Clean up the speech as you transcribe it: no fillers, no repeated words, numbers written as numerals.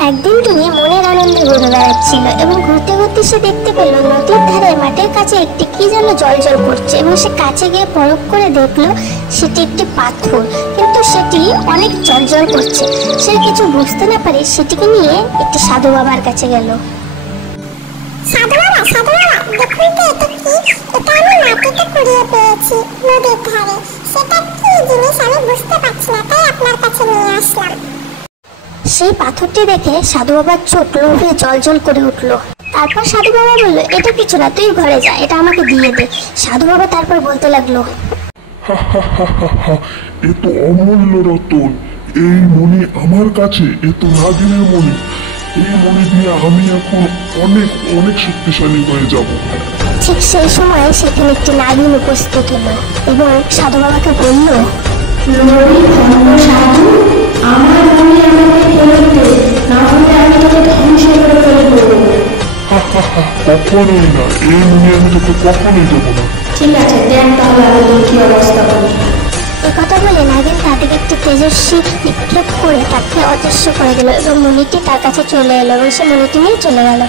একদিন টুনি মনের আনন্দে ঘুরে বেড়াচ্ছিল এবং ঘুরতে ঘুরতে সে দেখতে পেল নদীর ধারে মাঠের কাছে একটি কি যেন জল করছে এবং সে কাছে গিয়ে পরখ করে দেখলো সেটি একটি পাথর, কিন্তু সেটি অনেক জল করছে। সে কিছু বুঝতে না পারে সেটিকে নিয়ে একটি সাধু বাবার কাছে গেল। সাধু বাবা, দেখুন তো এটা কি? এটা আমি মাটিতে কুড়িয়ে পেয়েছি নদীর ধারে। সেটা কি জিনিস আমি বুঝতে পারছি না, তাই আপনার কাছে নিয়ে আসলাম। সেই পাথরটি দেখে সাধু বাবার চোখ লোভে জল করে উঠলো। তারপর সাধু বাবা বলল, এটা কিছু না, তুই ঘরে যা, এটা আমাকে দিয়ে দে। সাধু বাবা তারপর বলতে লাগলো, এ তো অমূল্য রতন, এই মণি আমার কাছে, এ তো নাগিনের মণি। এই মণি দিয়ে আমি এখন অনেক অনেক শক্তিশালী হয়ে যাব। ঠিক সেই সময় সেখানে একটি নাগিন উপস্থিত হলো এবং সাধু বাবাকে বলল, আমার মনে আমাকে ফেরত দে, না হলে আমি তোকে ধ্বংস করে ফেলবো। কখনোই না, এই মণি আমি তোকে কখনোই দেবো না। ঠিক আছে, দেখ তাহলে আমি তোর কি অবস্থা করি। কথা বলে নাগিন তাদেরকে একটি তেজস্বী নিক্ষেপ করে তাকে অদৃশ্য করে দিল এবং মণিটি তার কাছে চলে এলো এবং সে মণিটি নিয়ে চলে গেল।